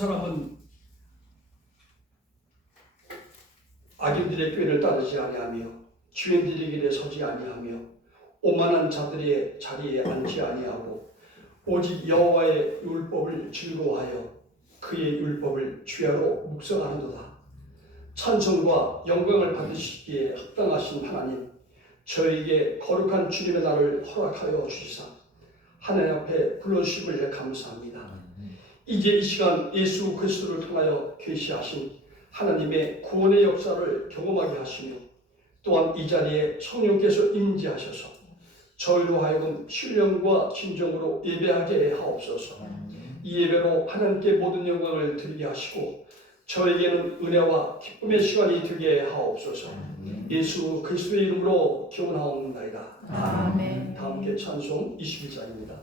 사람은 악인들의 꾀를 따르지 아니하며 죄인들의 길에 서지 아니하며 오만한 자들의 자리에 앉지 아니하고 오직 여호와의 율법을 즐거워하여 그의 율법을 주야로 묵상하는도다. 찬송과 영광을 받으시기에 합당하신 하나님, 저에게 거룩한 주님의 날을 허락하여 주시사 하나님 앞에 불러주심을 감사합니다. 이제 이 시간 예수 그리스도를 통하여 계시하신 하나님의 구원의 역사를 경험하게 하시며 또한 이 자리에 성령께서 임재하셔서 저희로 하여금 신령과 진정으로 예배하게 하옵소서. 이 예배로 하나님께 모든 영광을 드리게 하시고 저에게는 은혜와 기쁨의 시간이 되게 하옵소서. 예수 그리스도의 이름으로 기원하옵나이다. 아멘. 다 함께 찬송 21장입니다.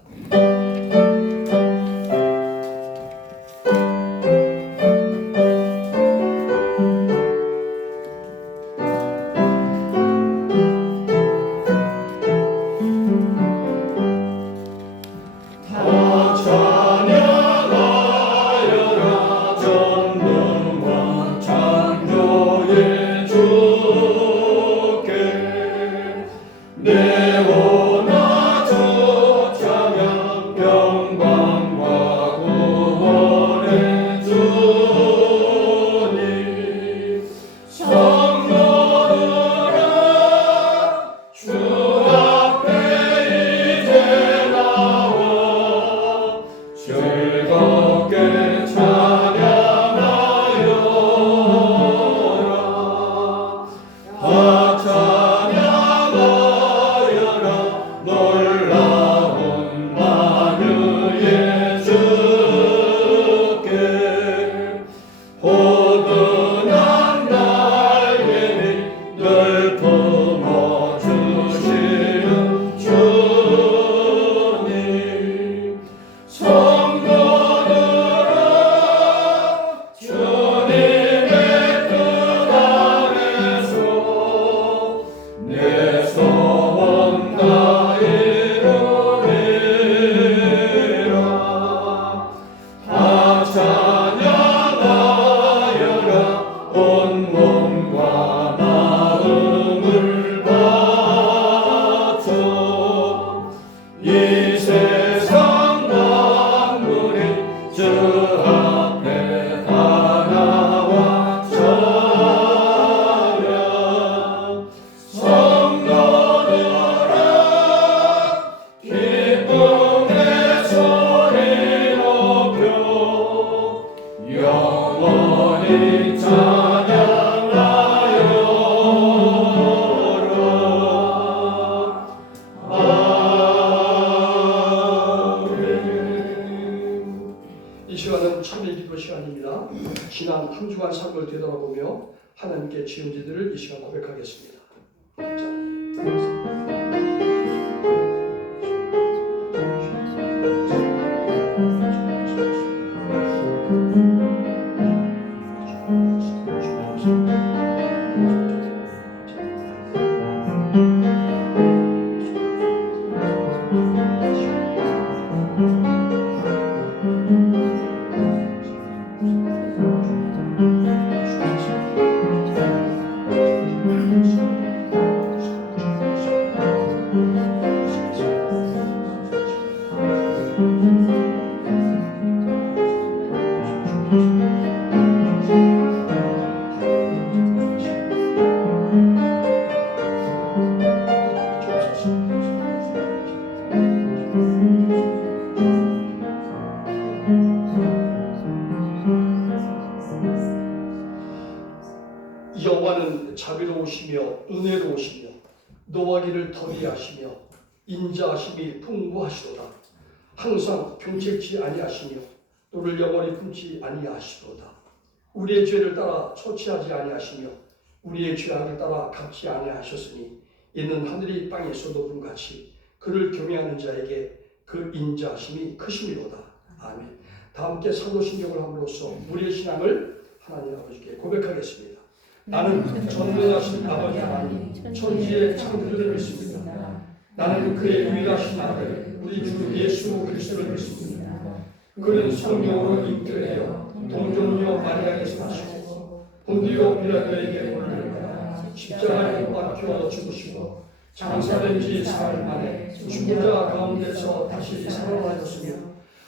지난 한 주간 삶을 되돌아보며 하나님께 지은 죄들을 이 시간 고백하겠습니다. 여호와는 자비로우시며 은혜로우시며 노하기를 더디하시며 인자하심이 풍부하시도다. 항상 경책치 아니하시며 너를 영원히 품지 아니하시도다. 우리의 죄를 따라 처치하지 아니하시며 우리의 죄악을 따라 갚지 아니하셨으니 이는 하늘이 땅에서 높은 같이 그를 경외하는 자에게 그 인자하심이 크심이로다. 아멘. 다 함께 사도신경을 함으로써 우리의 신앙을 하나님 아버지께 고백하겠습니다. 나는 전능하신 아버지 하나님 천지의 창조주를 믿습니다. 나는 그의 유일하신 아들 우리 주 예수 그리스도를 믿습니다. 그는 성령으로 잉태되어 동정녀 마리아에게서 나시고 본디오 빌라도에게 올리다가 십자가에 못 박혀 죽으시고 장사된 지 사흘 만에 죽은 자 가운데서 다시 살아나셨으며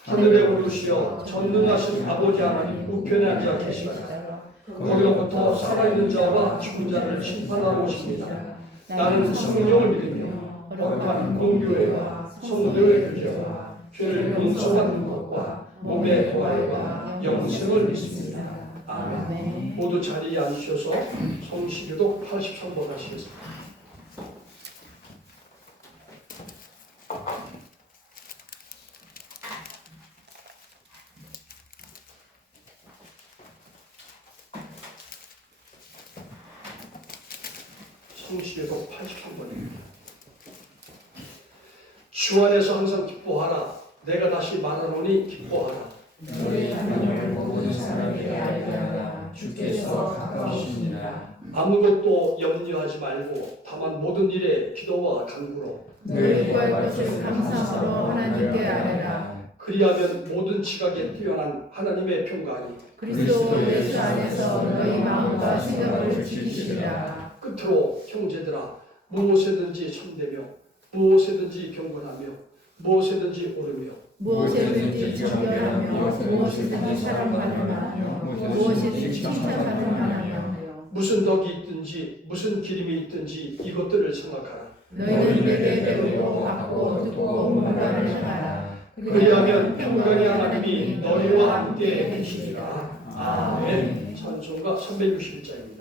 하늘에 오르시어 전능하신 아버지 하나님 우편에 앉아 계시다가 거기로부터 살아있는 자와 죽은 자를 심판하러 오십니다. 나는 성령을 믿으며 거룩한 공교회와 성도의 교제와 죄를 용서받는 것과 몸의 부활과 영생을 믿습니다. 아멘. 모두 자리에 앉으셔서 성시교독 83번 하시겠습니다. 성시교독 83번입니다. 주 안에서 항상 기뻐하라. 내가 다시 말하노니 기뻐하라. 너희 하나님을 모든 사람에게 알게 하라. 주께서 가까우시니라. 아무것도 염려하지 말고 다만 모든 일에 기도와 간구로 너희 구할 것을 감사함으로 하나님께 아뢰라. 그리하면 모든 지각에 뛰어난 하나님의 평강이 그리스도 예수 안에서 너희 마음과 생각을 지키시리라. 끝으로 형제들아 무엇에든지 참되며 무엇에든지 경건하며 무엇에든지 오르며 무엇에든지 정결하며 무엇이든지 사랑받을 만하며 무엇이든지 칭찬받을 만하며 무슨 덕이 있든지 무슨 기림이 있든지 이것들을 생각하라. 너희는 내게 배우고 받고 듣고 공부하는 하라. 그리하면 평강의 하나님이 너희와 함께 계시리라. 아멘. 찬송가 361자입니다.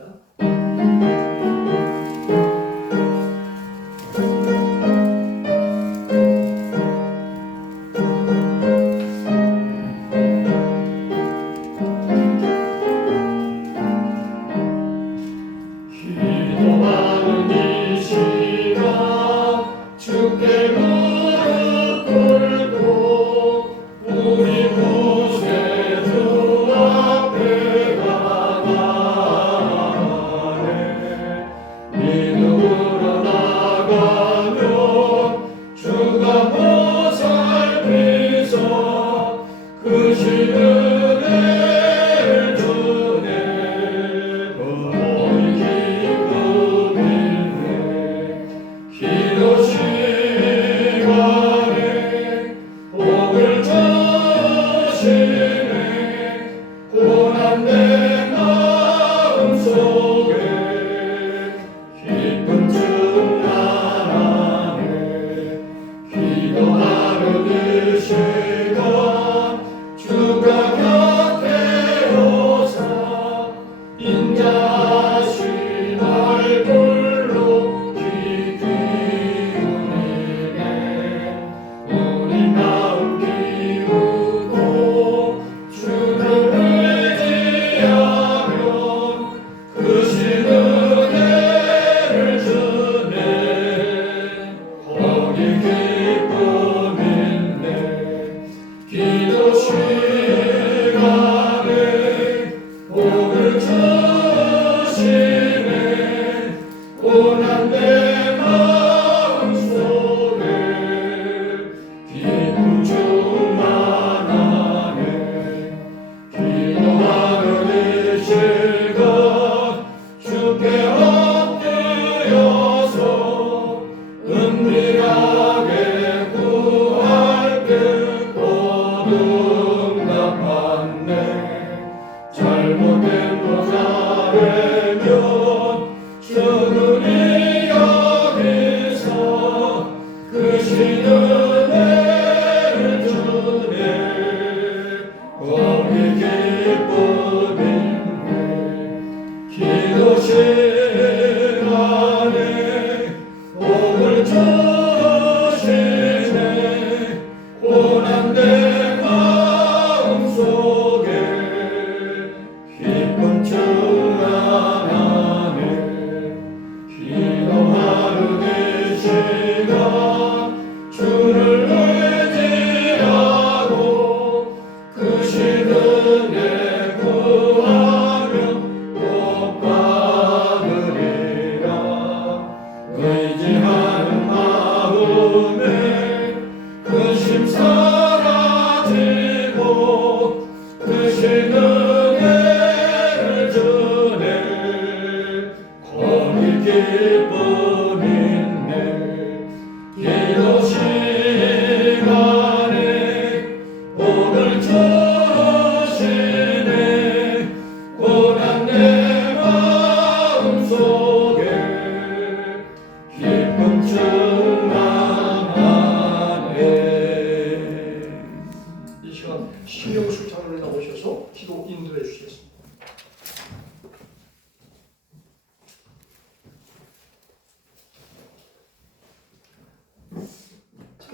그 심사가 되고 그 신은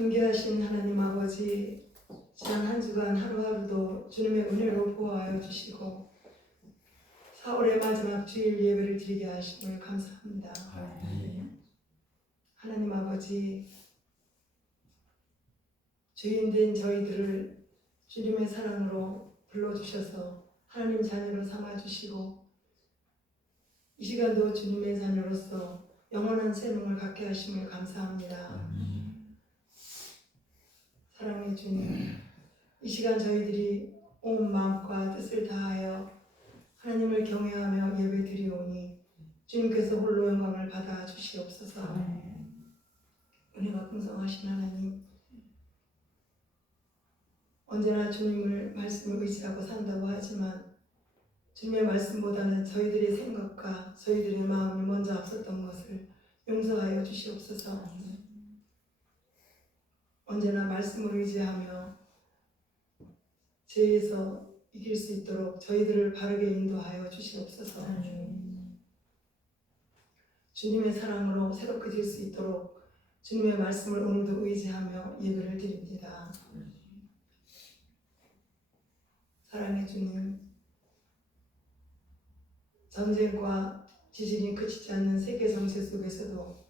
존귀하신 하나님 아버지, 지난 한 주간 하루하루도 주님의 은혜로 보호하여 주시고 4월의 마지막 주일 예배를 드리게 하심을 감사합니다. 하나님 아버지, 죄인된 저희들을 주님의 사랑으로 불러주셔서 하나님 자녀로 삼아주시고 이 시간도 주님의 자녀로서 영원한 생명을 갖게 하심을 감사합니다. 사랑의 주님, 이 시간 저희들이 온 마음과 뜻을 다하여 하나님을 경외하며 예배 드리오니 주님께서 홀로 영광을 받아 주시옵소서. 은혜가 풍성하신 하나님, 언제나 주님을 말씀을 의지하고 산다고 하지만 주님의 말씀보다는 저희들의 생각과 저희들의 마음이 먼저 앞섰던 것을 용서하여 주시옵소서. 언제나 말씀을 의지하며 죄에서 이길 수 있도록 저희들을 바르게 인도하여 주시옵소서. 주님의 사랑으로 새롭게 될 수 있도록 주님의 말씀을 오늘도 의지하며 예배를 드립니다. 사랑의 주님, 전쟁과 지진이 그치지 않는 세계 정세 속에서도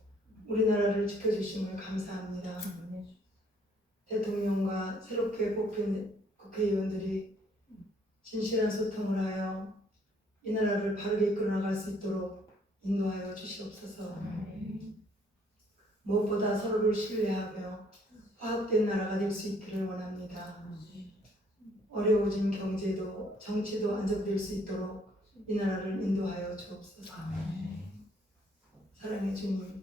우리나라를 지켜주심을 감사합니다. 대통령과 새롭게 뽑힌 국회의원들이 진실한 소통을 하여 이 나라를 바르게 이끌어나갈 수 있도록 인도하여 주시옵소서. 무엇보다 서로를 신뢰하며 화합된 나라가 될 수 있기를 원합니다. 어려워진 경제도 정치도 안정될 수 있도록 이 나라를 인도하여 주옵소서. 사랑의 주님,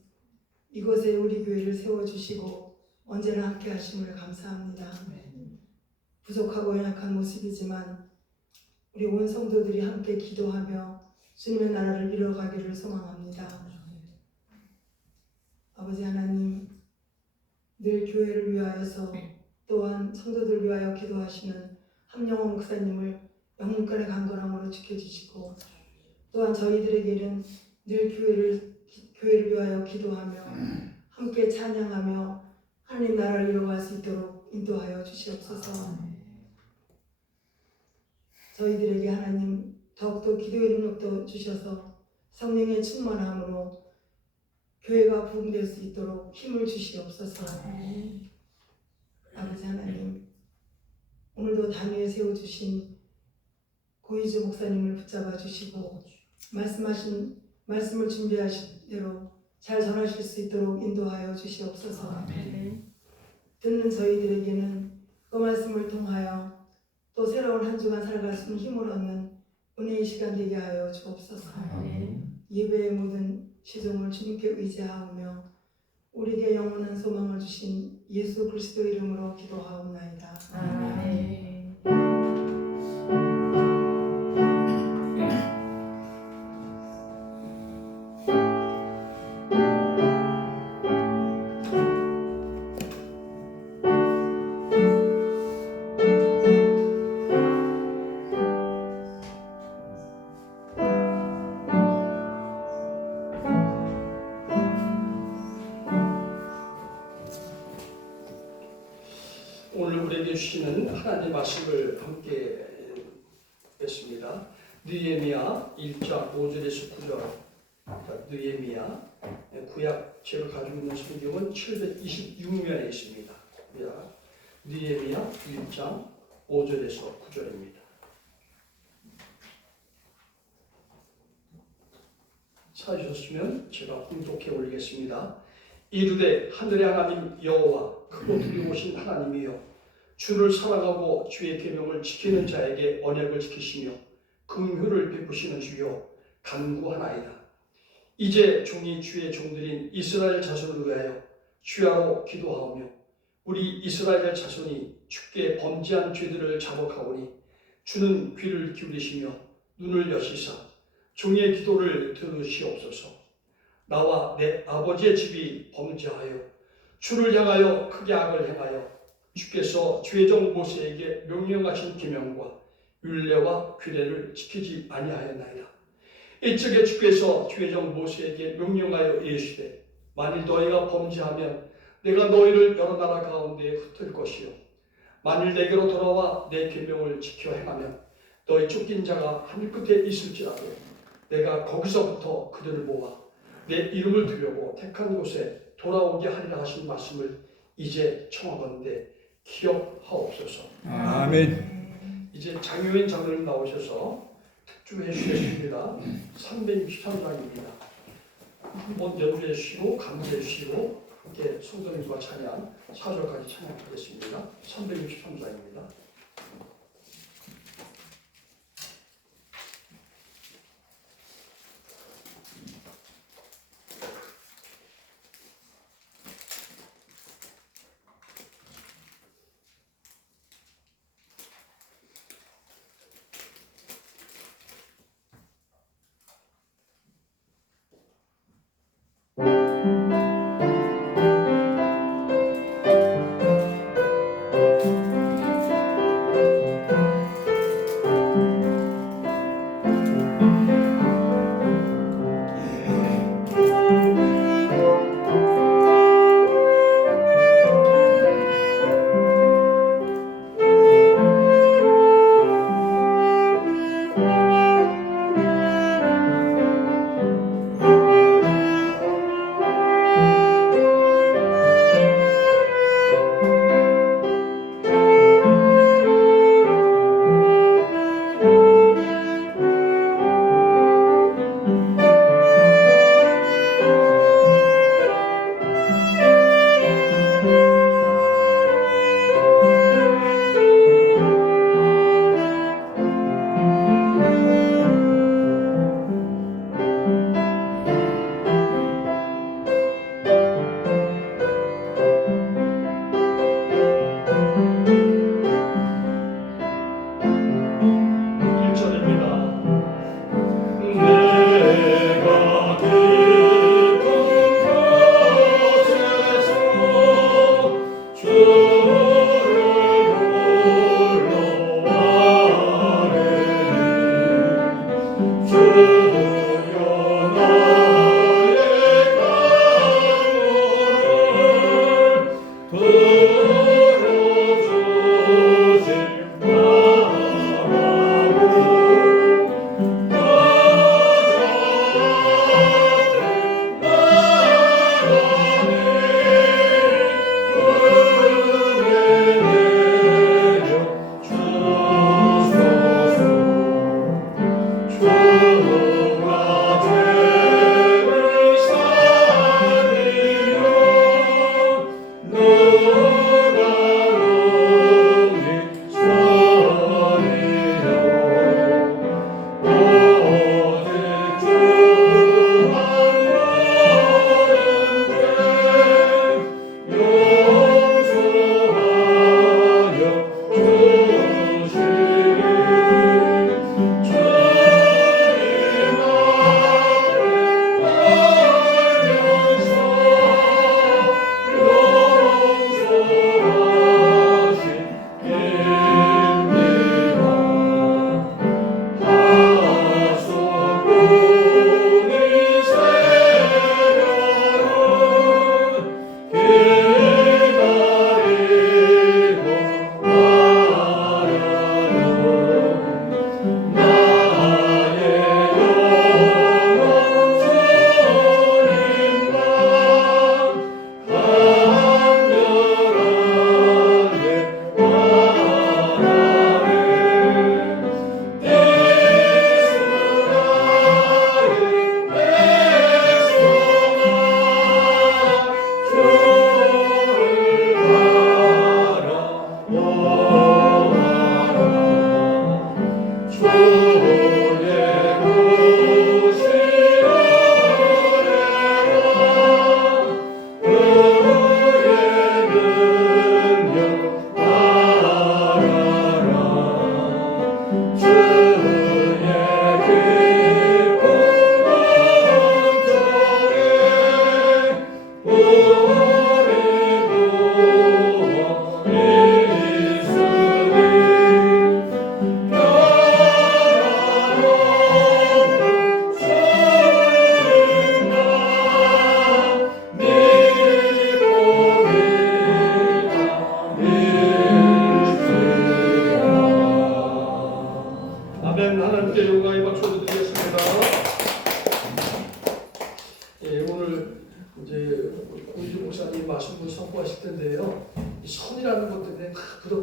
이곳에 우리 교회를 세워주시고 언제나 함께 하심을 감사합니다. 부족하고 연약한 모습이지만 우리 온 성도들이 함께 기도하며 주님의 나라를 이뤄가기를 소망합니다. 아버지 하나님, 늘 교회를 위하여서 또한 성도들을 위하여 기도하시는 함영호 목사님을 영문권의 강건함으로 지켜주시고 또한 저희들에게는 늘 교회를 위하여 기도하며 함께 찬양하며 하나님 나라를 이뤄갈 수 있도록 인도하여 주시옵소서. 저희들에게 하나님 더욱더 기도의 능력도 주셔서 성령의 충만함으로 교회가 부흥될 수 있도록 힘을 주시옵소서. 아버지 하나님, 오늘도 단위에 세워주신 고이주 목사님을 붙잡아 주시고 말씀을 준비하신 대로 잘 전하실 수 있도록 인도하여 주시옵소서. 듣는 저희들에게는 그 말씀을 통하여 또 새로운 한 주간 살아갈 수 있는 힘을 얻는 은혜의 시간 되게 하여 주옵소서. 예배의 모든 시종을 주님께 의지하오며 우리에게 영원한 소망을 주신 예수 그리스도 이름으로 기도하옵나이다. 아멘. 오늘 우리에게 주시는 하나님 말씀을 함께 뵙습니다. 느헤미야 1장 5절에서 9절. 느헤미야 구약 제가 가지고 있는 성경은 726면에 있습니다. 느헤미야 1장 5절에서 9절입니다. 찾으셨으면 제가 봉독해 올리겠습니다. 이르되 하늘의 하나님 여호와 크고 두려우신 하나님이여, 주를 사랑하고 주의 계명을 지키는 자에게 언약을 지키시며 긍휼을 베푸시는 주여 간구하나이다. 이제 종이 주의 종들인 이스라엘 자손을 위하여 주야로 기도하오며 우리 이스라엘 자손이 주께 범죄한 죄들을 자복하오니 주는 귀를 기울이시며 눈을 여시사 종의 기도를 들으시옵소서. 나와 내 아버지의 집이 범죄하여 주를 향하여 크게 악을 행하여 주께서 주의 종 모세에게 명령하신 계명과 율례와 규례를 지키지 아니하였나이다. 이쪽에 주께서 주의 종 모세에게 명령하여 이르시되 만일 너희가 범죄하면 내가 너희를 여러 나라 가운데 흩을 것이요 만일 내게로 돌아와 내 계명을 지켜 행하면 너희 쫓긴 자가 하늘 끝에 있을지라도 내가 거기서부터 그들을 모아 내 이름을 두려고 택한 곳에 돌아오게 하리라 하신 말씀을 이제 청하건대 기억하옵소서. 아멘. 이제 장효인 장로님 나오셔서 특주해 주시겠습니다. 363장입니다. 한번 연주해 주시고 감사해 주시고 함께 성도님과 찬양 4절까지 찬양하겠습니다. 363장입니다.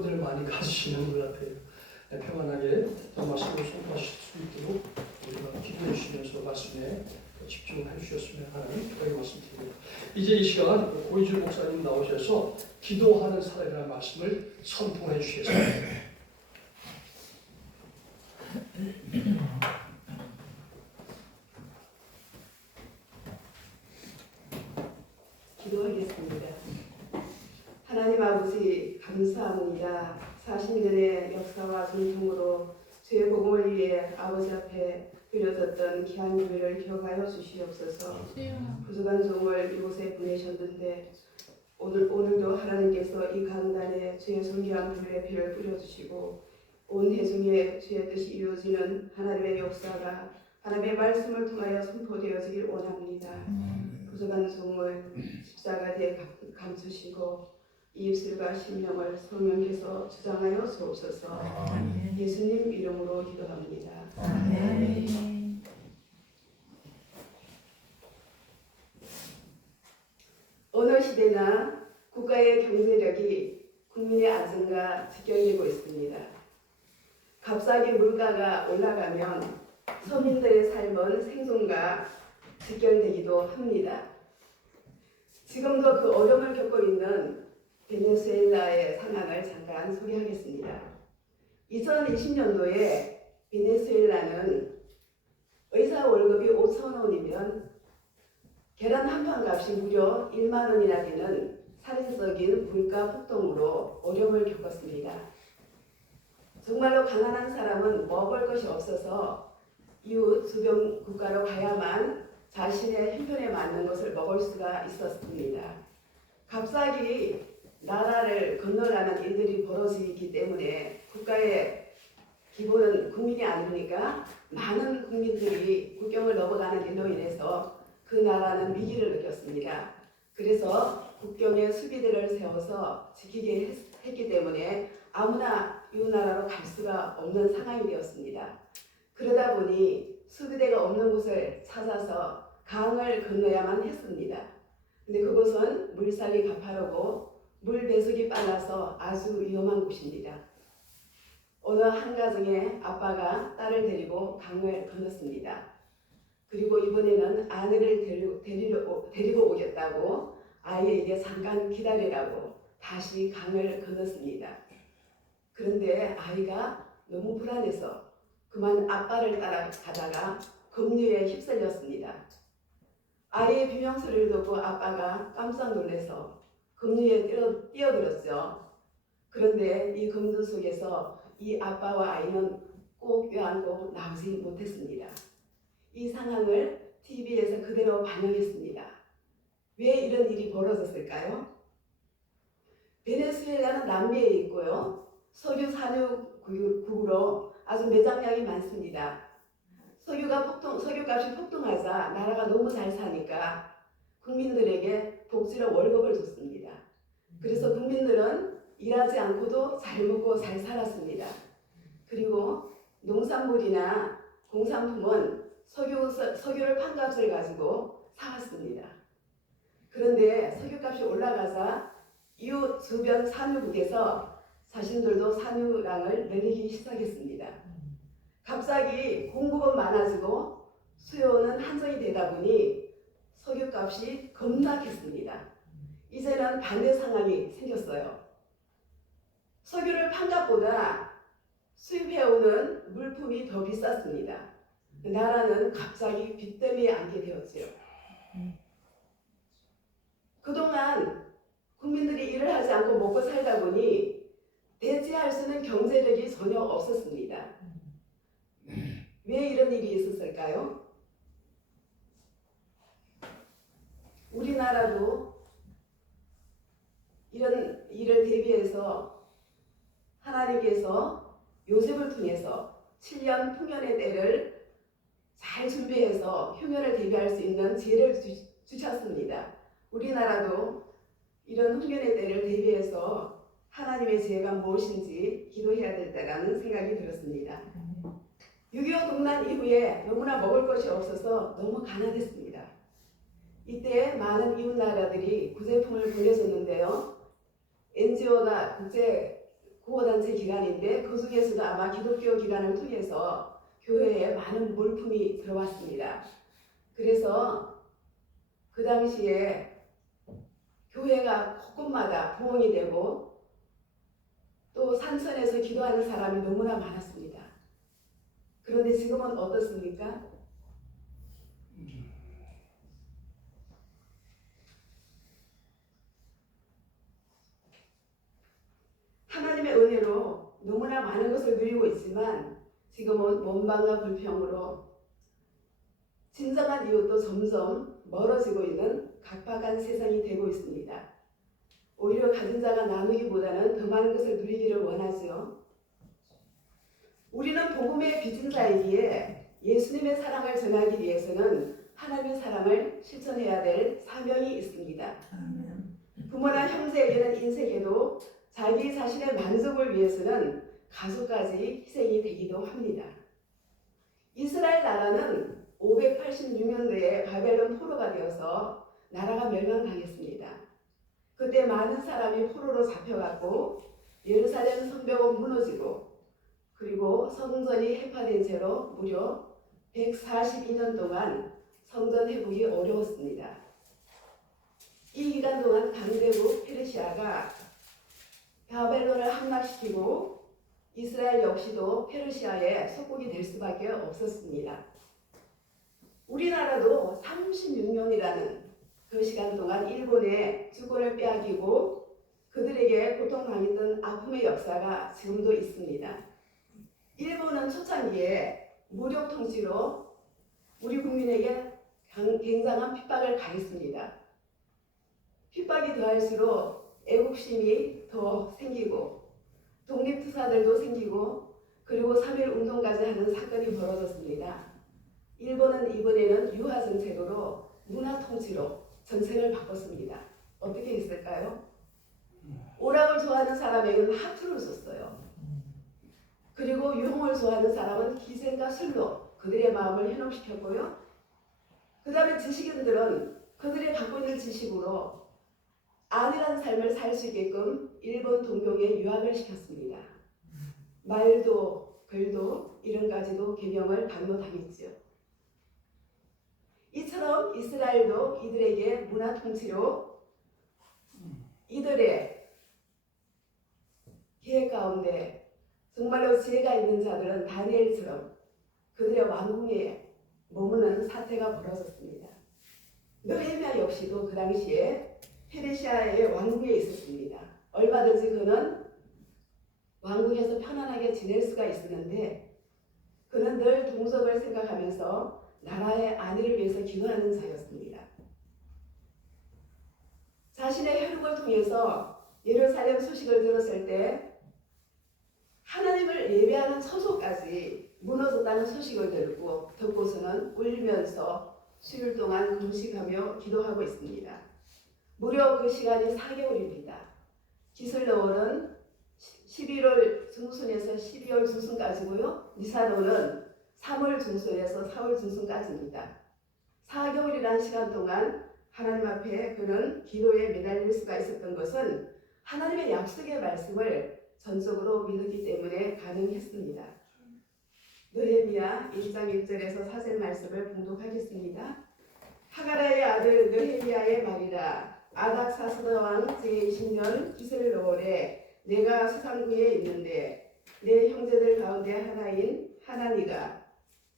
기도들을 많이 가지시는 것 같아요. 평안하게 말씀을 소통하실 수 있도록 우리가 기도해 주시면서 말씀에 집중해 주셨으면 하는 그런 말씀드립니다. 이제 이 시간 고이주 목사님 나오셔서 기도하는 사람이라는 말씀을 선포해 주시겠습니다. 기도하겠습니다. 하나님 아버지 감사합니다. 40년의 역사와 전통으로 주의 복음을 위해 아버지 앞에 드려졌던 귀한 예배를 기억하여 주시옵소서. 부족한 종을 이곳에 보내셨는데 오늘도 하나님께서 이 강단에 주의 존귀한 불의 피를 뿌려주시고 온 대중의 주의 뜻이 이루어지는 하나님의 역사가 하나님의 말씀을 통하여 선포되어지길 원합니다. 부족한 종을 십자가에 감추시고 입술과 심령을 성령께서 주장하여 주옵소서. 예수님 이름으로 기도합니다. 아멘. 어느 시대나 국가의 경제력이 국민의 안전과 직결되고 있습니다. 값싸게 물가가 올라가면 서민들의 삶은 생존과 직결되기도 합니다. 지금도 그 어려움을 겪고 있는 베네수엘라의 상황을 잠깐 소개하겠습니다. 2020년도에 베네수엘라는 의사 월급이 5,000원이면 계란 한 판 값이 무려 1만 원이나 되는 살인적인 물가 폭등으로 어려움을 겪었습니다. 정말로 가난한 사람은 먹을 것이 없어서 이웃 주변 국가로 가야만 자신의 형편에 맞는 것을 먹을 수가 있었습니다. 갑자기 나라를 건너가는 일들이 벌어지기 때문에 국가의 기본은 국민이 아니니까 많은 국민들이 국경을 넘어가는 일로 인해서 그 나라는 위기를 느꼈습니다. 그래서 국경에 수비대를 세워서 지키게 했기 때문에 아무나 이 나라로 갈 수가 없는 상황이 되었습니다. 그러다 보니 수비대가 없는 곳을 찾아서 강을 건너야만 했습니다. 근데 그곳은 물살이 가파르고 물 배속이 빨라서 아주 위험한 곳입니다. 어느 한 가정의 아빠가 딸을 데리고 강을 건넜습니다. 그리고 이번에는 아내를 데리고 오겠다고 아이에게 잠깐 기다리라고 다시 강을 건넜습니다. 그런데 아이가 너무 불안해서 그만 아빠를 따라가다가 급류에 휩쓸렸습니다. 아이의 비명소리를 듣고 아빠가 깜짝 놀라서 급류에 뛰어들었죠. 그런데 이 급류 속에서 이 아빠와 아이는 꼭 껴안고 나오지 못했습니다. 이 상황을 TV에서 그대로 반영했습니다. 왜 이런 일이 벌어졌을까요? 베네수엘라는 남미에 있고요. 석유 산유국으로 아주 매장량이 많습니다. 석유값이 폭등하자 나라가 너무 잘 사니까 국민들에게 복지로 월급을 줬습니다. 그래서 국민들은 일하지 않고도 잘 먹고 잘 살았습니다. 그리고 농산물이나 공산품은 석유를 판 값을 가지고 사왔습니다. 그런데 석유값이 올라가자 이웃 주변 산유국에서 자신들도 산유량을 늘리기 시작했습니다. 갑자기 공급은 많아지고 수요는 한정이 되다 보니 석유값이 급락했습니다. 이제는 반대 상황이 생겼어요. 석유를 판 값보다 수입해오는 물품이 더 비쌌습니다. 나라는 갑자기 빚더미에 앉게 되었지요. 그동안 국민들이 일을 하지 않고 먹고 살다 보니 대체할 수 있는 경제력이 전혀 없었습니다. 왜 이런 일이 있었을까요? 우리나라도 이런 일을 대비해서 하나님께서 요셉을 통해서 7년 풍년의 때를 잘 준비해서 흉년을 대비할 수 있는 지혜를 주셨습니다. 우리나라도 이런 흉년의 때를 대비해서 하나님의 지혜가 무엇인지 기도해야 될 때라는 생각이 들었습니다. 6.25 동란 이후에 너무나 먹을 것이 없어서 너무 가난했습니다. 이때 많은 이웃 나라들이 구제품을 보내줬는데요. NGO나 구호단체 기간인데 그 중에서도 아마 기독교 기간을 통해서 교회에 많은 물품이 들어왔습니다. 그래서 그 당시에 교회가 곳곳마다 부흥이 되고 또 산천에서 기도하는 사람이 너무나 많았습니다. 그런데 지금은 어떻습니까? 하나님의 은혜로 너무나 많은 것을 누리고 있지만 지금은 원망과 불평으로 진정한 이웃도 점점 멀어지고 있는 각박한 세상이 되고 있습니다. 오히려 가진 자가 나누기보다는 더 많은 것을 누리기를 원하죠. 우리는 복음의 빚진 자이기에 예수님의 사랑을 전하기 위해서는 하나님의 사랑을 실천해야 될 사명이 있습니다. 부모나 형제에게는 인색해도 자기 자신의 만족을 위해서는 가족까지 희생이 되기도 합니다. 이스라엘 나라는 586년도에 바벨론 포로가 되어서 나라가 멸망당했습니다. 그때 많은 사람이 포로로 잡혀갔고 예루살렘 성벽은 무너지고 그리고 성전이 해파된 채로 무려 142년 동안 성전 회복이 어려웠습니다. 이 기간 동안 강대국 페르시아가 바벨론을 함락시키고 이스라엘 역시도 페르시아의 속국이 될 수밖에 없었습니다. 우리나라도 36년이라는 그 시간 동안 일본의 주권을 빼앗기고 그들에게 고통당했던 아픔의 역사가 지금도 있습니다. 일본은 초창기에 무력 통치로 우리 국민에게 굉장한 핍박을 가했습니다. 핍박이 더할수록 애국심이 더 생기고 독립투사들도 생기고 그리고 3.1 운동까지 하는 사건이 벌어졌습니다. 일본은 이번에는 유화 정책으로 문화 통치로 정책을 바꿨습니다. 어떻게 했을까요? 오락을 좋아하는 사람에게는 하투를 줬어요. 그리고 유흥을 좋아하는 사람은 기생과 술로 그들의 마음을 현혹시켰고요. 그 다음에 지식인들은 그들이 갖고 있는 지식으로 안일한 삶을 살 수 있게끔 일본 동경에 유학을 시켰습니다. 말도 글도 이런까지도 개명을 강요당했지요. 이처럼 이스라엘도 이들에게 문화 통치로 이들의 계획 가운데 정말로 지혜가 있는 자들은 다니엘처럼 그들의 왕궁에 머무는 사태가 벌어졌습니다. 느헤미야 역시도 그 당시에 페르시아의 왕궁에 있었습니다. 얼마든지 그는 왕궁에서 편안하게 지낼 수가 있었는데 그는 늘 동족을 생각하면서 나라의 안위를 위해서 기도하는 자였습니다. 자신의 혈육을 통해서 예루살렘 소식을 들었을 때 하나님을 예배하는 처소까지 무너졌다는 소식을 듣고서는 울면서 수일 동안 금식하며 기도하고 있습니다. 무려 그 시간이 4개월입니다. 기슬러월은 11월 중순에서 12월 중순까지고요. 니산월은 3월 중순에서 4월 중순까지입니다. 4개월이라는 시간 동안 하나님 앞에 그는 기도에 매달릴 수가 있었던 것은 하나님의 약속의 말씀을 전적으로 믿었기 때문에 가능했습니다. 느헤미야 1장 1절에서 4절 말씀을 봉독하겠습니다. 하가라의 아들 느헤미야의 말이라. 아닥사스다 왕 제20년 기슬러월에 내가 수상궁에 있는데 내 형제들 가운데 하나인 하나니가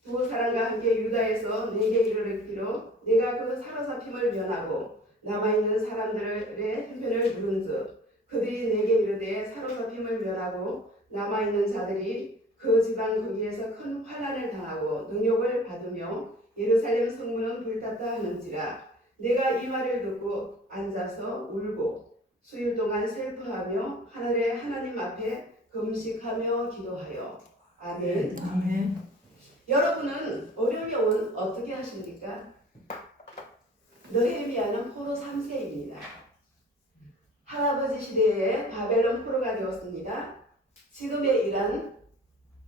두 사람과 함께 유다에서 내게 이르기로 내가 그 사로잡힘을 면하고 남아있는 사람들의 형편을 물은즉 그들이 내게 이르되 사로잡힘을 면하고 남아있는 자들이 그 지방 거기에서 큰 환난을 당하고 능욕을 받으며 예루살렘 성문은 불탔다 하는지라. 내가 이 말을 듣고 앉아서 울고 수일 동안 슬퍼하며 하늘의 하나님 앞에 금식하며 기도하여. 아멘. 아멘. 여러분은 어려움이 오면 어떻게 하십니까? 느헤미야는 포로 3세입니다. 할아버지 시대에 바벨론 포로가 되었습니다. 지금의 이란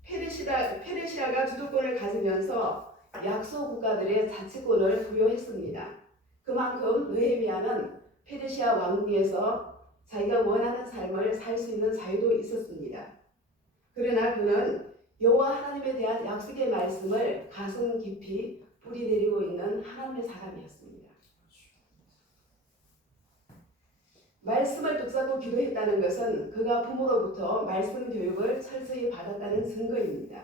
페르시아가 주도권을 가지면서 약소 국가들의 자치권을 부여했습니다. 그만큼 느헤미야는 페르시아 왕궁에서 자기가 원하는 삶을 살 수 있는 자유도 있었습니다. 그러나 그는 여호와 하나님에 대한 약속의 말씀을 가슴 깊이 뿌리내리고 있는 하나님의 사람이었습니다. 말씀을 붙잡고 기도했다는 것은 그가 부모로부터 말씀 교육을 철저히 받았다는 증거입니다.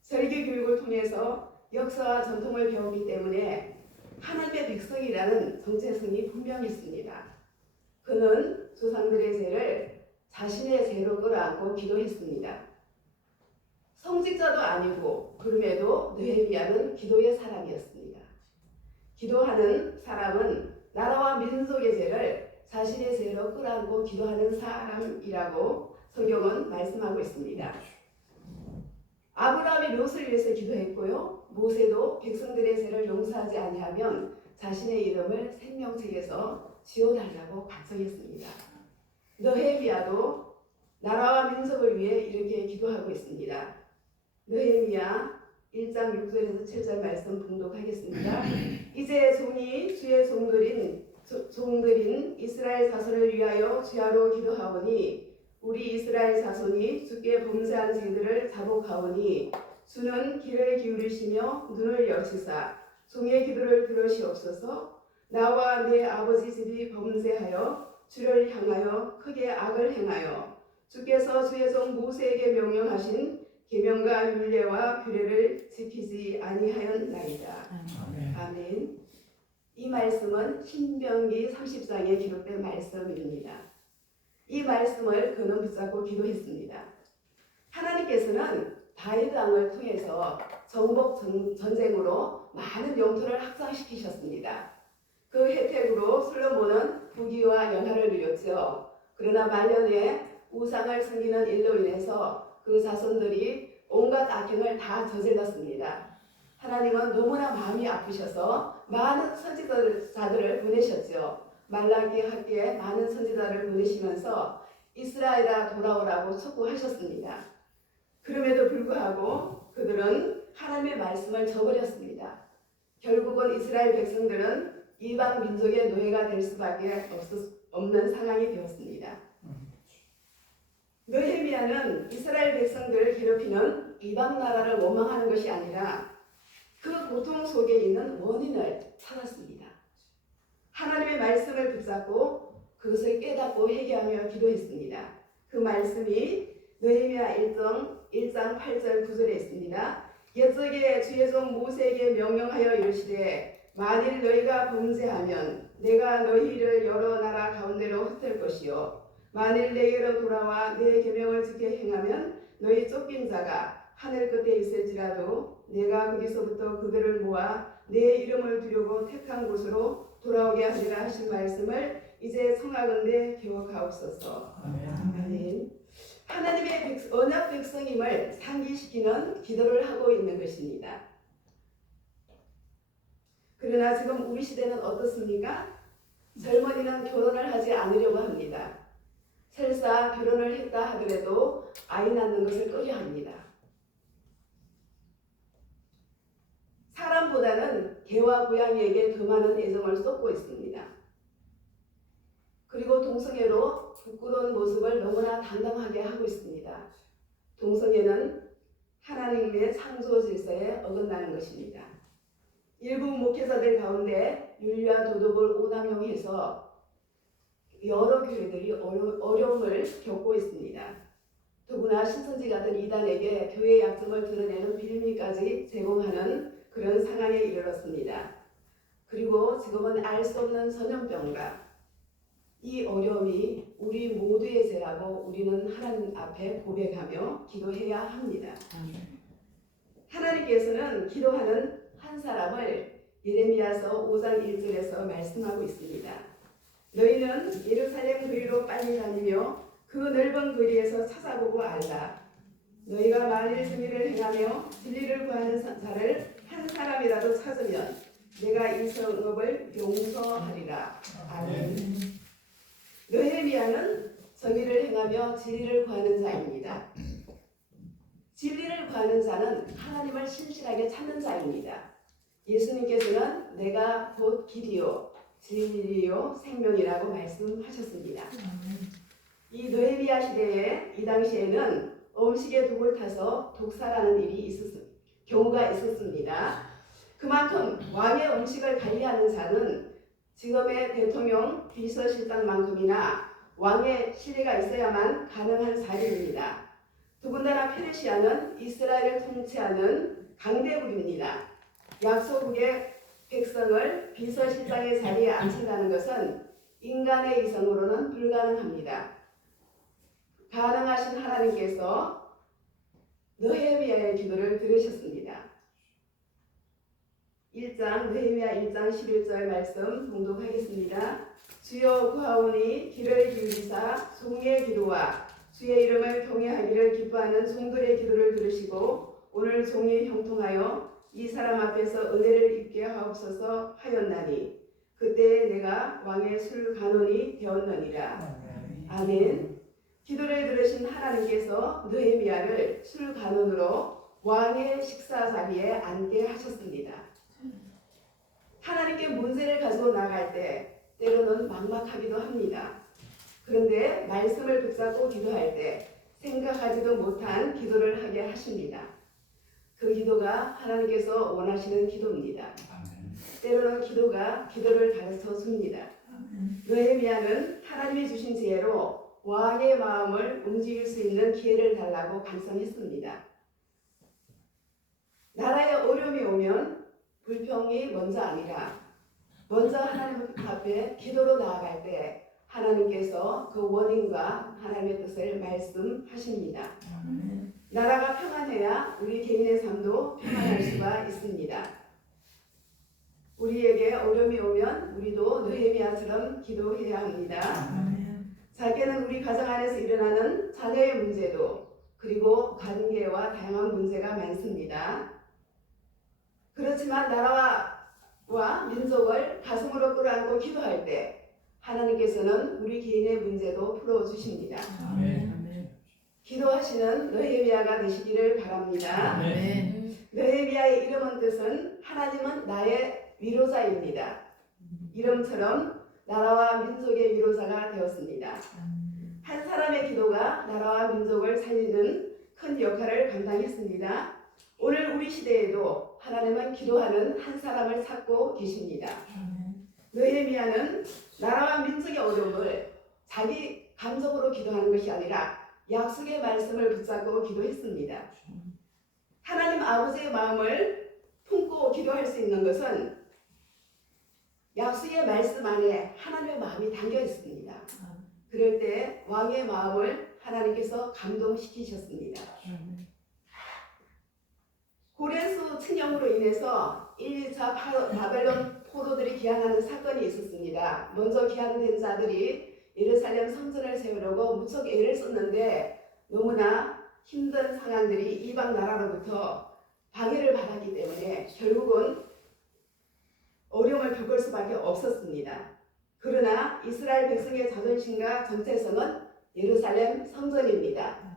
설교 교육을 통해서 역사와 전통을 배웠기 때문에 하나님의 백성이라는 정체성이 분명했습니다. 그는 조상들의 죄를 자신의 죄로 끌어안고 기도했습니다. 성직자도 아니고 그럼에도 느헤미야는 기도의 사람이었습니다. 기도하는 사람은 나라와 민족의 죄를 자신의 죄로 끌어안고 기도하는 사람이라고 성경은 말씀하고 있습니다. 아브라함이 롯을 위해서 기도했고요. 모세도 백성들의 죄를 용서하지 아니하면 자신의 이름을 생명책에서 지워달라고 간청했습니다. 느헤미야도 나라와 민족을 위해 이렇게 기도하고 있습니다. 느헤미야 1장 6절에서 7절 말씀 봉독하겠습니다. 이제 종이 주의 종들인 이스라엘 자손을 위하여 주야로 기도하오니 우리 이스라엘 자손이 주께 범죄한 죄들을 자복하오니 주는 귀를 기울이시며 눈을 여시사 종의 기도를 들으시옵소서. 나와 내 아버지 집이 범죄하여 주를 향하여 크게 악을 행하여 주께서 주의 종 모세에게 명령하신 계명과 율례와 규례를 지키지 아니하였나이다. 아멘. 이 말씀은 신명기 30장에 기록된 말씀입니다. 이 말씀을 그는 붙잡고 기도했습니다. 하나님께서는 다윗 왕을 통해서 정복 전쟁으로 많은 영토를 확장시키셨습니다. 그 혜택으로 솔로몬은 부귀와 영화를 누렸죠. 그러나 말년에 우상을 섬기는 일로 인해서 그 자손들이 온갖 악행을 다 저질렀습니다. 하나님은 너무나 마음이 아프셔서 많은 선지자들을 보내셨죠. 말라기 학교에 많은 선지자를 보내시면서 이스라엘아 돌아오라고 촉구하셨습니다. 그럼에도 불구하고 그들은 하나님의 말씀을 저버렸습니다. 결국은 이스라엘 백성들은 이방 민족의 노예가 될 수밖에 없는 상황이 되었습니다. 느헤미야는 이스라엘 백성들을 괴롭히는 이방 나라를 원망하는 것이 아니라 그 고통 속에 있는 원인을 찾았습니다. 하나님의 말씀을 붙잡고 그것을 깨닫고 회개하며 기도했습니다. 그 말씀이 느헤미야 1장 8절 9절에 있습니다. 옛적에 주의 종 모세에게 명령하여 이르시되 만일 너희가 범죄하면 내가 너희를 여러 나라 가운데로 흩을 것이요 만일 내게로 돌아와 내 계명을 지켜 행하면 너희 쫓긴 자가 하늘 끝에 있을지라도 내가 거기서부터 그들을 모아 내 이름을 두려고 택한 곳으로 돌아오게 하리라 하신 말씀을 이제 청하건대 기억하옵소서. 아멘. 하나님의 언약 백성임을 상기시키는 기도를 하고 있는 것입니다. 그러나 지금 우리 시대는 어떻습니까? 젊은이는 결혼을 하지 않으려고 합니다. 설사 결혼을 했다 하더라도 아이 낳는 것을 꺼려합니다. 사람보다는 개와 고양이에게 더 많은 애정을 쏟고 있습니다. 그리고 동성애로 부끄러운 모습을 너무나 당당하게 하고 있습니다. 동성애는 하나님의 창조 질서에 어긋나는 것입니다. 일부 목회자들 가운데 윤리와 도덕을 오남용해서 여러 교회들이 어려움을 겪고 있습니다. 더구나 신천지 같은 이단에게 교회 약점을 드러내는 빌미까지 제공하는 그런 상황에 이르렀습니다. 그리고 지금은 알 수 없는 전염병과 이 어려움이 우리 모두의 죄라고 우리는 하나님 앞에 고백하며 기도해야 합니다. 하나님께서는 기도하는 한 사람을 예레미야서 5장 1절에서 말씀하고 있습니다. 너희는 예루살렘 거리로 빨리 다니며 그 넓은 거리에서 찾아보고 알라. 너희가 만일 정의를 행하며 진리를 구하는 자를 한 사람이라도 찾으면 내가 이 성읍을 용서하리라. 아멘. 느헤미야는 정의를 행하며 진리를 구하는 자입니다. 진리를 구하는 자는 하나님을 신실하게 찾는 자입니다. 예수님께서는 내가 곧 길이요 진리요 생명이라고 말씀하셨습니다. 이 느헤미야 시대에 이 당시에는 음식에 독을 타서 독살하는 경우가 있었습니다. 그만큼 왕의 음식을 관리하는 자는 지금의 대통령 비서실장만큼이나 왕의 신뢰가 있어야만 가능한 자리입니다. 더군다나 페르시아는 이스라엘을 통치하는 강대국입니다. 약소국의 백성을 비서실장의 자리에 앉힌다는 것은 인간의 이성으로는 불가능합니다. 가능하신 하나님께서 느헤미야의 기도를 들으셨습니다. 느헤미야 1장 11절 말씀 봉독하겠습니다. 주여 구하오니 귀를 기울이사 종의 기도와 주의 이름을 경외하기를 기뻐하는 종들의 기도를 들으시고 오늘 종이 형통하여 이 사람 앞에서 은혜를 입게 하옵소서 하였나니 그때 내가 왕의 술간원이 되었느니라. 아멘. 기도를 들으신 하나님께서 느헤미야를 술간원으로 왕의 식사 자리에 앉게 하셨습니다. 하나님께 문제를 가지고 나갈 때 때로는 막막하기도 합니다. 그런데 말씀을 붙잡고 기도할 때 생각하지도 못한 기도를 하게 하십니다. 그 기도가 하나님께서 원하시는 기도입니다. 때로는 기도가 기도를 가르쳐 줍니다. 느헤미야는 하나님이 주신 지혜로 왕의 마음을 움직일 수 있는 기회를 달라고 간청했습니다. 나라에 어려움이 오면 불평이 먼저 아니라 먼저 하나님 앞에 기도로 나아갈 때 하나님께서 그 원인과 하나님의 뜻을 말씀하십니다. 나라가 평안해야 우리 개인의 삶도 평안할 수가 있습니다. 우리에게 어려움이 오면 우리도 느헤미야처럼 기도해야 합니다. 작게는 우리 가정 안에서 일어나는 자녀의 문제도 그리고 관계와 다양한 문제가 많습니다. 그렇지만 나라와 민족을 가슴으로 끌어안고 기도할 때 하나님께서는 우리 개인의 문제도 풀어주십니다. 기도하시는 느헤미야가 되시기를 바랍니다. 느헤미야의 이름은 뜻은 하나님은 나의 위로자입니다. 이름처럼 나라와 민족의 위로자가 되었습니다. 한 사람의 기도가 나라와 민족을 살리는 큰 역할을 감당했습니다. 오늘 우리 시대에도 하나님은 기도하는 한 사람을 찾고 계십니다. 느헤미야는 나라와 민족의 어려움을 자기 감정으로 기도하는 것이 아니라 약속의 말씀을 붙잡고 기도했습니다. 하나님 아버지의 마음을 품고 기도할 수 있는 것은 약속의 말씀 안에 하나님의 마음이 담겨 있습니다. 그럴 때 왕의 마음을 하나님께서 감동시키셨습니다. 고레스 춘형으로 인해서 1, 2차 바벨론 포로들이 귀환하는 사건이 있었습니다. 먼저 귀환된 자들이 예루살렘 성전을 세우려고 무척 애를 썼는데 너무나 힘든 상황들이 이방 나라로부터 방해를 받았기 때문에 결국은 어려움을 겪을 수밖에 없었습니다. 그러나 이스라엘 백성의 자존심과 정체성은 예루살렘 성전입니다.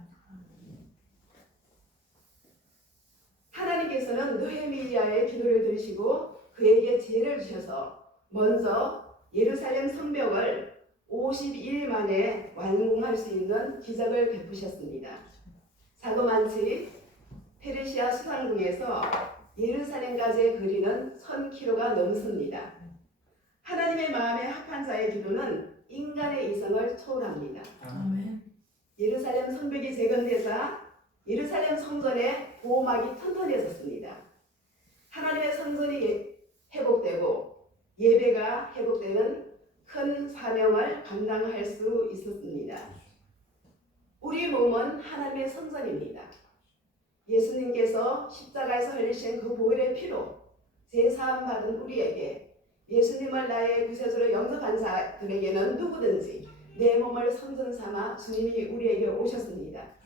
하나님께서는 느헤미야의 기도를 들으시고 그에게 지혜를 주셔서 먼저 예루살렘 성벽을 52일 만에 완공할 수 있는 기적을 베푸셨습니다. 자그만치 페르시아 수상궁에서 예루살렘까지의 거리는 1000km가 넘습니다. 하나님의 마음에 합한 자의 기도는 인간의 이성을 초월합니다. 예루살렘 성벽이 재건되자 예루살렘 성전의 보호막이 튼튼해졌습니다. 하나님의 성전이 회복되고 예배가 회복되는 큰 사명을 감당할 수 있었습니다. 우리 몸은 하나님의 성전입니다. 예수님께서 십자가에서 흘리신 그 보혈의 피로 제사함 받은 우리에게 예수님을 나의 구세주로 영접한 자들에게는 누구든지 내 몸을 성전 삼아 주님이 우리에게 오셨습니다.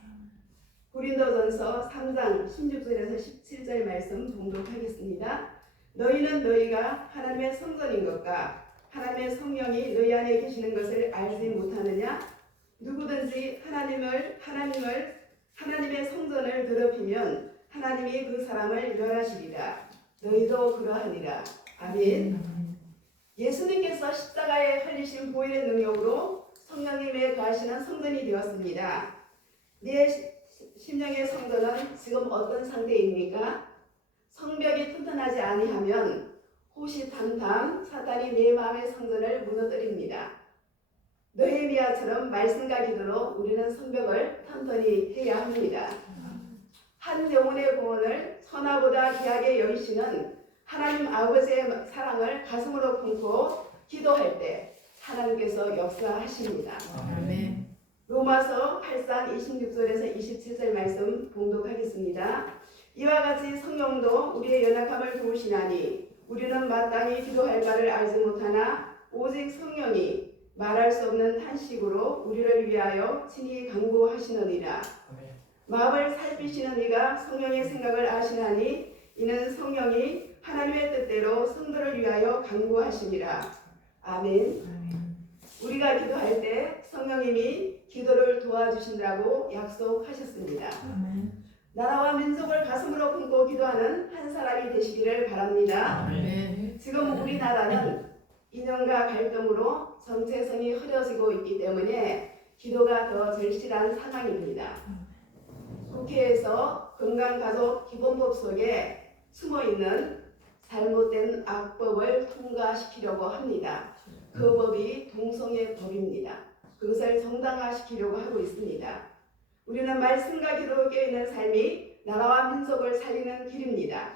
고린도전서 3장 16절에서 17절 말씀 봉독하겠습니다. 너희는 너희가 하나님의 성전인 것과 하나님의 성령이 너희 안에 계시는 것을 알지 못하느냐? 누구든지 하나님의 성전을 더럽히면 하나님이 그 사람을 멸하시리라. 너희도 그러하니라. 아멘. 예수님께서 십자가에 흘리신 보혈의 능력으로 성령님의 거하시는 성전이 되었습니다. 내 심령의 성전은 지금 어떤 상태입니까? 성벽이 튼튼하지 아니하면 호시탐탐 사탄이 내 마음의 성전을 무너뜨립니다. 느헤미야처럼 말씀과 기도로 우리는 성벽을 튼튼히 해야 합니다. 한 영혼의 구원을 천하보다 귀하게 여기시는 하나님 아버지의 사랑을 가슴으로 품고 기도할 때 하나님께서 역사하십니다. 아멘. 로마서 8장 26절에서 27절 말씀 봉독하겠습니다. 이와 같이 성령도 우리의 연약함을 도우시나니 우리는 마땅히 기도할 바를 알지 못하나 오직 성령이 말할 수 없는 탄식으로 우리를 위하여 친히 간구하시느니라. 마음을 살피시는 이가 성령의 생각을 아시나니 이는 성령이 하나님의 뜻대로 성도를 위하여 간구하시니라. 아멘. 우리가 기도할 때 성령님이 기도를 도와주신다고 약속하셨습니다. 나라와 민족을 가슴으로 품고 기도하는 한 사람이 되시기를 바랍니다. 지금 우리나라는 이념과 갈등으로 정체성이 흐려지고 있기 때문에 기도가 더 절실한 상황입니다. 국회에서 건강가족 기본법 속에 숨어있는 잘못된 악법을 통과시키려고 합니다. 그 법이 동성애 법입니다. 그것을 정당화시키려고 하고 있습니다. 우리는 말씀과 기도로 깨어있는 삶이 나라와 민족을 살리는 길입니다.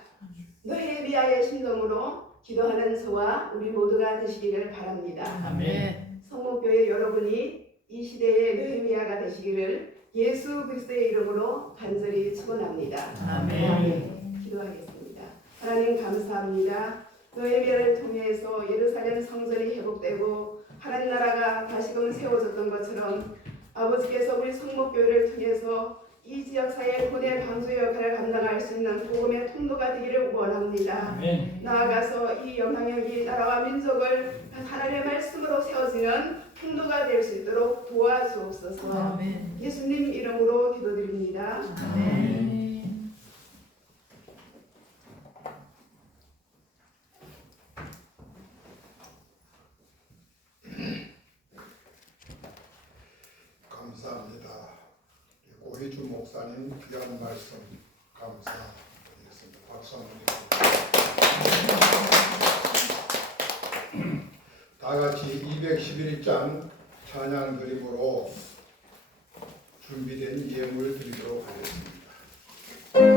느헤미야의 심정으로 기도하는 저와 우리 모두가 되시기를 바랍니다. 아멘. 성목교회 여러분이 이 시대의 느헤미야가 되시기를 예수 그리스도의 이름으로 간절히 축원합니다. 아멘. 기도하겠습니다. 하나님 감사합니다. 느헤미야를 통해서 예루살렘 성전이 회복되고 하나님 나라가 다시금 세워졌던 것처럼 아버지께서 우리 성목교회를 통해서 이 지역사회의 군의 방주 역할을 감당할 수 있는 복음의 통로가 되기를 원합니다. 아멘. 나아가서 이 영향력이 나라와 민족을 하나님의 말씀으로 세워지는 통로가 될 수 있도록 도와주옵소서. 아멘. 예수님 이름으로 기도드립니다. 아멘. 감사합니다. 고희주 목사님 귀한 말씀 감사드리겠습니다. 박수 한번 드립니다. 다 같이 211장 찬양 드림으로 준비된 예물 드리도록 하겠습니다.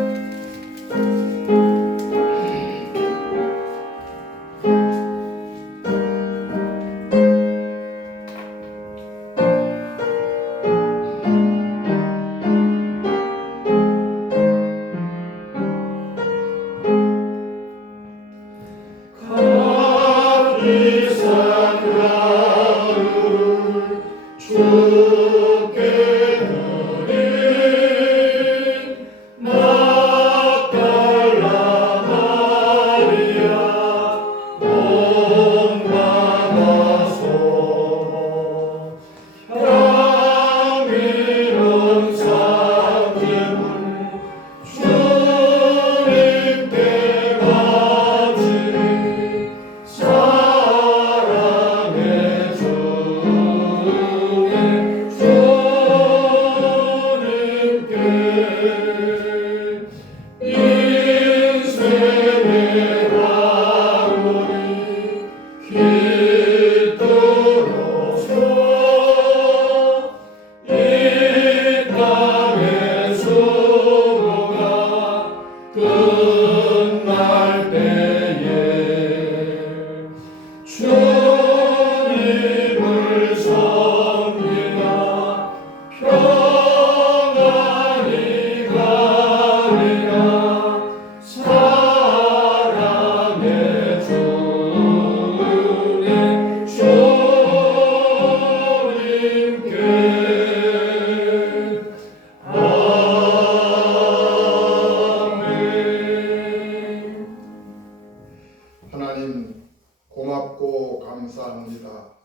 하나님 고맙고 감사합니다.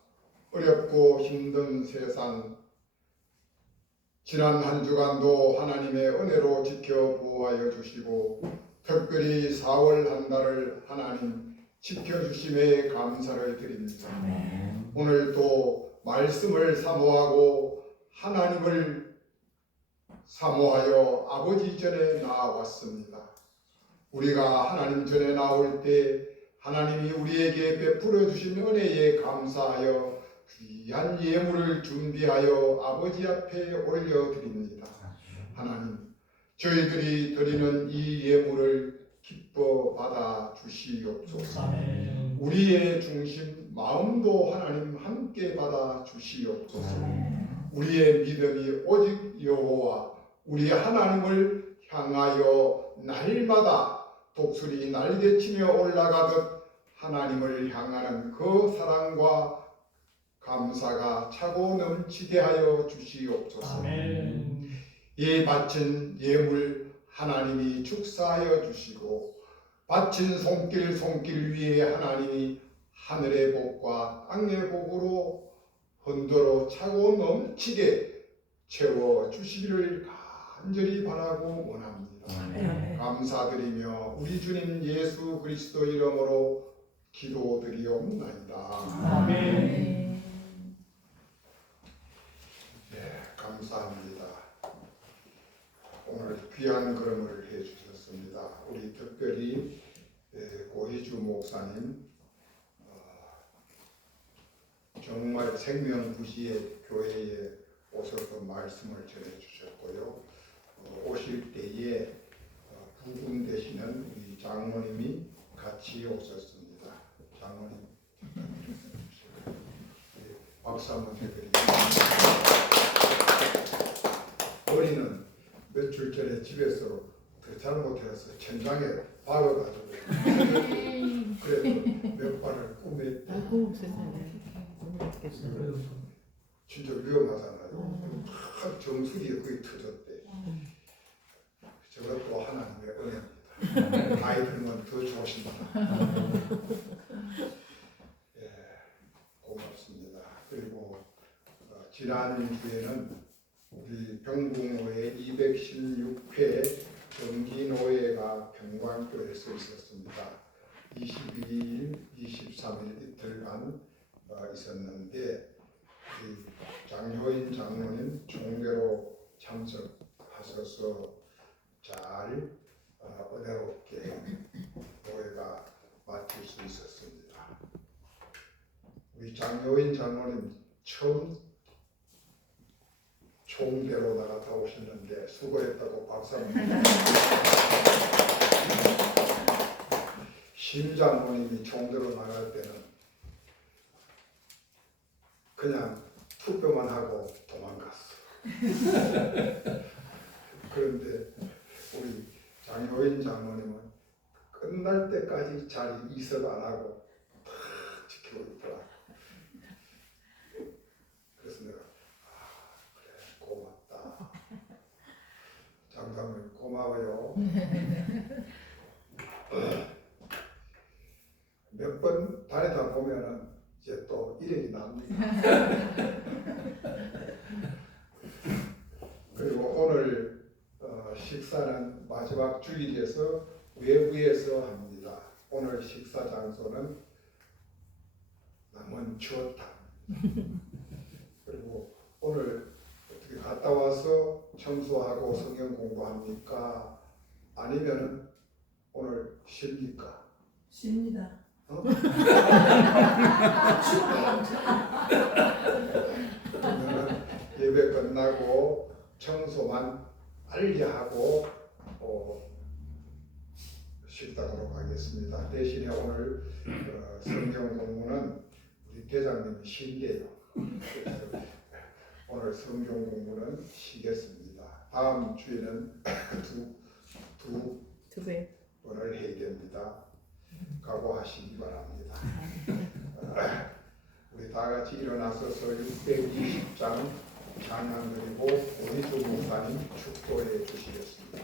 어렵고 힘든 세상 지난 한 주간도 하나님의 은혜로 지켜 보호하여 주시고 특별히 4월 한 달을 하나님 지켜주심에 감사를 드립니다. 오늘도 말씀을 사모하고 하나님을 사모하여 아버지 전에 나아왔습니다. 우리가 하나님 전에 나올 때 하나님이 우리에게 베풀어 주신 은혜에 감사하여 귀한 예물을 준비하여 아버지 앞에 올려드립니다. 하나님, 저희들이 드리는 이 예물을 기뻐 받아 주시옵소서. 우리의 중심 마음도 하나님 함께 받아 주시옵소서. 우리의 믿음이 오직 여호와 우리 하나님을 향하여 날마다 독수리 날개치며 올라가듯 하나님을 향하는 그 사랑과 감사가 차고 넘치게 하여 주시옵소서. 이 바친 예물 하나님이 축사하여 주시고 바친 손길 위에 하나님이 하늘의 복과 땅의 복으로 흔들어 차고 넘치게 채워 주시기를 간절히 바라고 원합니다. 감사드리며 우리 주님 예수 그리스도 이름으로 기도드리옵나이다. 아멘. 네, 감사합니다. 오늘 귀한 걸음을 해주셨습니다. 우리 특별히 고희주 목사님 정말 생명부시의 교회에 오셔서 말씀을 전해주셨고요. 오실 때에 부군 되시는 우리 장로님이 같이 오셨습니다. 장로님 박수 한번 해드립니다. 우리는 며칠 전에 집에서 더 잘못해서 천장에 박아가지고 그래서 몇 발을 꿈에 아이고 세상에. 진짜 위험하잖아요. 다 정수리에 거의 터졌대. 저것도 하나님의 은혜입니다. 아이들만 더 조심하라. 예, 고맙습니다. 그리고 지난 주에는 우리 병궁호의 216회 정기노회가 병광교에서 있었습니다. 22일, 23일 이틀간 있었는데 장효인 장로님 총대로 참석하셔서 잘 은혜롭게 노회가 마칠 수 있었습니다. 우리 장효인 장로님 처음 총대로 나갔다 오셨는데 수고했다고 박수 한번. 심장모님이 총대로 나갈 때는 그냥 투표만 하고 도망갔어. 그런데 우리 장효인 장모님은 끝날 때까지 자리 이석 안 하고 다 지키고 있더라. 그래서 내가 그래 고맙다. 장사님 고마워요. 몇 번 다니다 보면은 이제 또 일행이 납니다. 그리고 오늘 식사는 마지막 주일에서 외부에서 합니다. 오늘 식사 장소는 남원 추어탕. 그리고 오늘 어떻게 갔다 와서 청소하고 성경 공부합니까? 아니면은 오늘 쉽니까? 쉽니다. 그러면 예배 끝나고 청소만 빨리 하고 식당으로 가겠습니다. 대신에 오늘 성경 공부는 우리 대장님이 쉰대요. 그래서 오늘 성경 공부는 쉬겠습니다. 다음 주에는 두 배. 번을 해야 됩니다. 각오하시기 바랍니다. 우리 다 같이 일어나서서 620장 찬양 드리고 오희주 목사님 축도해 주시겠습니다.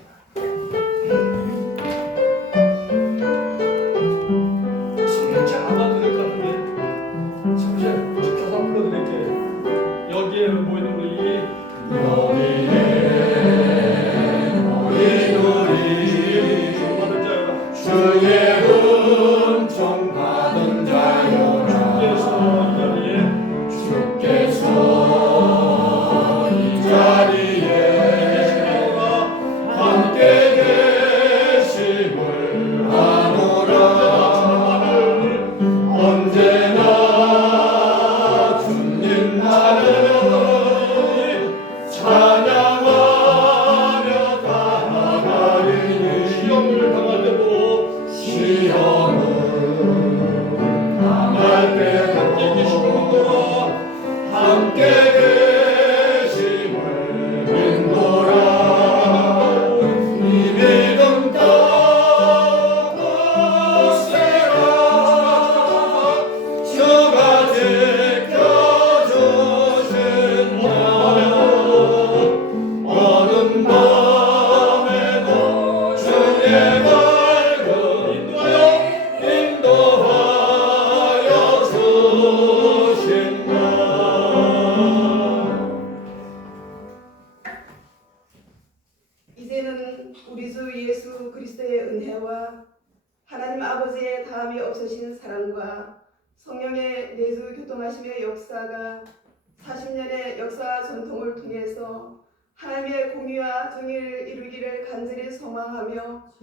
진짜 안 와도 될 것 같은데 잠시 지켜서 불러드릴게요. 여기에 모이는 우리 주의 은총 이제는 우리 주 예수 그리스도의 은혜와 하나님 아버지의 다함이 없으신 사랑과 성령의 내주 교통하심의 역사가 40년의 역사 전통을 통해서 하나님의 공의와 정의를 이루기를 간절히 소망하며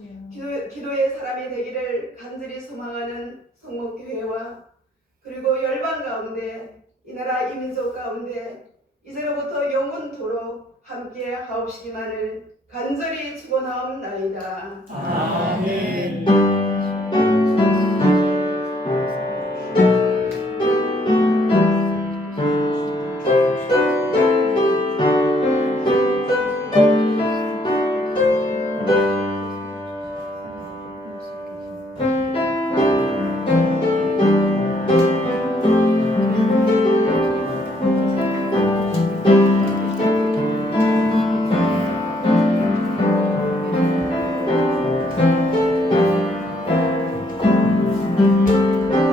기도의 사람이 되기를 간절히 소망하는 성목교회와 그리고 열방 가운데 이 나라 이 민족 가운데 이제로부터 영원토록 함께 하옵시기만을 간절히 축원하옵나이다. 아멘.